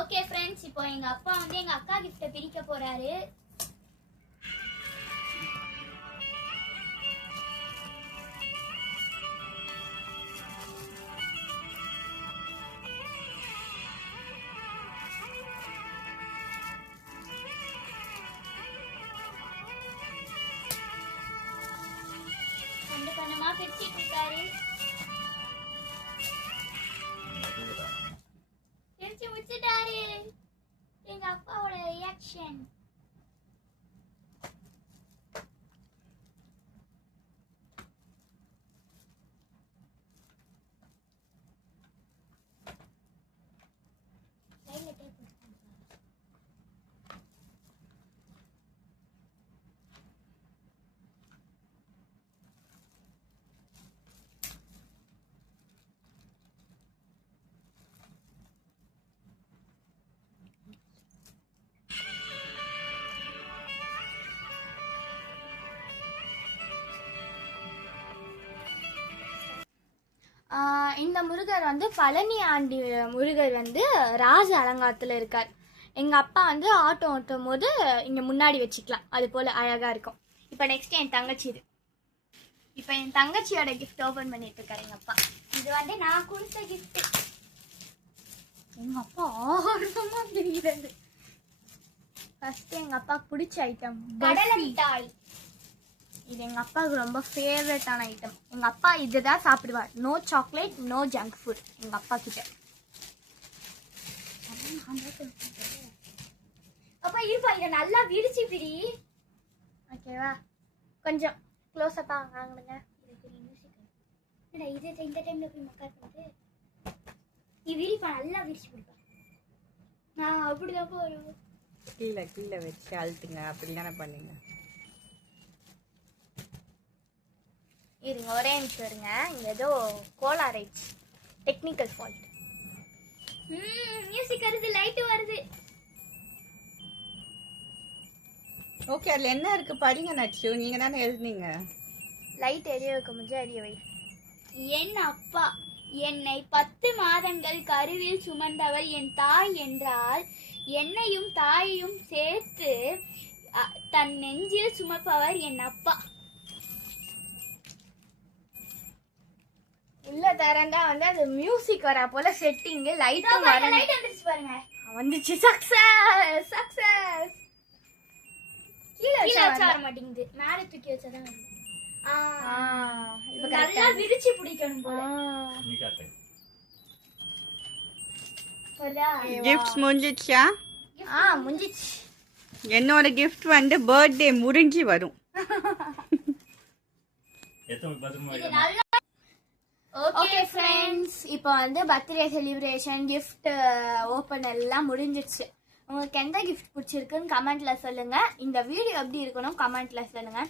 Okay friends, இப்போ எங்க அப்பா வந்து எங்க அக்கா கிஃப்ட பிரிக்க போறாரு. கொஞ்சம் கொஞ்சமா பிரிச்சிட்டு இருக்காரு. பிரிச்சு முடிச்சிட்டாரு. எங்க அப்பாவோட ரியாக்ஷன். இந்த முருகர் வந்து பழனி ஆண்டி முருகர் வந்து ராஜ அலங்காரத்தில் இருக்கார். எங்கள் அப்பா வந்து ஆட்டோ ஓட்டும் போது இங்கே முன்னாடி வச்சுக்கலாம், அது போல் அழகாக இருக்கும். இப்போ நெக்ஸ்ட் என் தங்கச்சி. இப்போ என் தங்கச்சியோட கிஃப்ட் ஓப்பன் பண்ணிட்டு இருக்காரு எங்கள் அப்பா. இது வந்து நான் கொடுத்த கிஃப்ட். எங்கள் அப்பா ஆர்வமாக தெரிகிறது. ஃபர்ஸ்ட் எங்கள் அப்பாவுக்கு பிடிச்ச ஐட்டம் கடலை மிட்டாய். இது எங்கள் அப்பாவுக்கு ரொம்ப ஃபேவரட்டான ஐட்டம். எங்கள் அப்பா இதுதான் சாப்பிடுவார். No chocolate, no junk food எங்கள் அப்பா கிட்ட. அப்பா இருப்பா, இதை நல்லா விரிச்சு பிரி. ஓகேவா? கொஞ்சம் க்ளோஸ் அப்பா வாங்கினுங்க. இது இந்த டைம்ல போய் மக்கா பண்ணுது. நீ விரிப்பா, நல்லா விரிச்சு பிடிப்பா. நான் அப்படிதான் போறோம். கீழே கீழே வச்சு அழுத்துங்க, அப்படி தானே பண்ணுங்க. இருங்க ஒரே நிமிஷம் இருங்க. இங்கே ஏதோ கோளாறு ஆயிடுச்சு, டெக்னிக்கல் ஃபால்ட். மியூசிக் வருது, லைட்டு வருது. ஓகே, அதில் என்ன இருக்கு படிங்க நட்சு, நீங்க தானே எழுதுனீங்க. லைட் எரிய வைக்க முடிஞ்சா எரிய வை. என் அப்பா என்னை 10 மாதங்கள் கருவில் சுமந்தவர் என் தாய் என்றால், என்னையும் தாயையும் சேர்த்து தன் நெஞ்சில் சுமப்பவர் என் அப்பா. உள்ள தரந்தா வந்து அது மியூசிக் வரா போல செட்டிங் லைட்டும் வர. லைட் வந்துச்சு பாருங்க, வந்துச்சு. Success success. கீழ வச்சா வர மாட்டேங்குது, மேல தூக்கி வச்சாதான் வருது. இப்ப நல்லா விரிச்சு பிடிக்கணும் போல. கிஃப்ட்ஸ் முடிஞ்சிச்சா? முடிஞ்சிச்சு. என்னோட கிஃப்ட் வந்து பர்த்டே முடிஞ்சு வரும். ஓகே ஃப்ரெண்ட்ஸ், இப்போ வந்து பர்த்டே செலிப்ரேஷன், கிஃப்ட் ஓப்பன் எல்லாம் முடிஞ்சிடுச்சு. உங்களுக்கு எந்த கிஃப்ட் பிடிச்சிருக்குன்னு கமெண்ட்ல சொல்லுங்க. இந்த வீடியோ எப்படி இருக்கணும் கமெண்ட்ல சொல்லுங்க.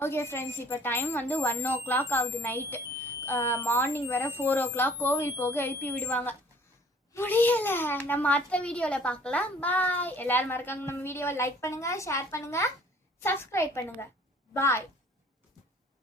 ஓகே ஃப்ரெண்ட்ஸ், இப்போ டைம் வந்து 1 o'clock ஆகுது நைட்டு. மார்னிங் வர 4 o'clock கோவில் போக எழுப்பி விடுவாங்க. முடியல. நம்ம அடுத்த வீடியோவில் பார்க்கலாம். பாய். எல்லாரும் மறக்காம நம்ம வீடியோவை லைக் பண்ணுங்க, ஷேர் பண்ணுங்க, சப்ஸ்கிரைப் பண்ணுங்க. பாய்.